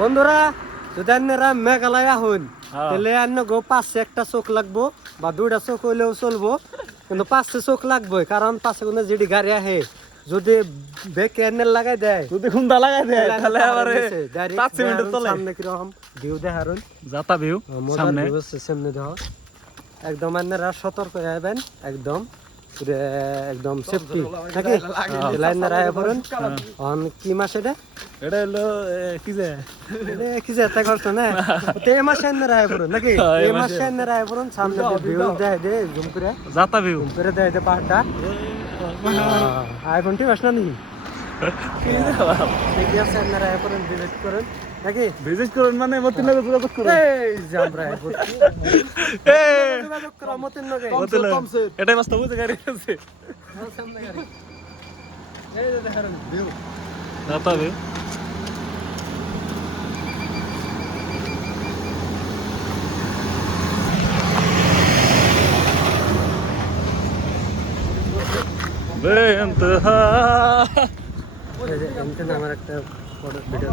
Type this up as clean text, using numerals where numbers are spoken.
বন্ধুরা যদি আপনারা মেঘালয় আহুন তাহলে আপনার গো পাশে একটা চোখ লাগবো বা দুইটা চোখ হইলেও চলবো, কিন্তু পাঁচটা চোখ লাগবে, কারণ পাশে কোনো যেটি গাড়ি আহে যদি বেকে এনের লাগাই দেয়, যদি খুন্দা লাগাই দেয় তাহলে আবার 5 মিনিট চলে। সামনে কিরকম ভিউ দেখারুন, যাতা ভিউ সামনে সামনে দেখো একদম আপনারা সতর্ক হবেন, একদম একদম সেফটি নাকি লাইন রায় পড়ুন। অন কি মাস এটা? এটা হলো কি যে কি যে এত করছো না, তো এই মাসে রায় পড়ুন নাকি, এই মাসে রায় পড়ুন। সামনে ভিউ দেয় দে জুম করে, যাতা ভিউ জুম করে দেয় দে পাহাড়টা। আইফোন টি বাস না নি কি যে দেখি আছে রায় পড়ুন, ভিজিট করুন নাকি, ভিজিট করুন মানে মতিন লগে যোগাযোগ করুন। এই জাম রায় পড়ছি যোগাযোগ করো মতিন লগে। এটাই মাস্ত বুঝে গাড়ি আছে সামনে গাড়ি এই যে দেখারুন ভিউ যাতা ভিউ। বেন্তহা আমার একটা ফটো ভিডিও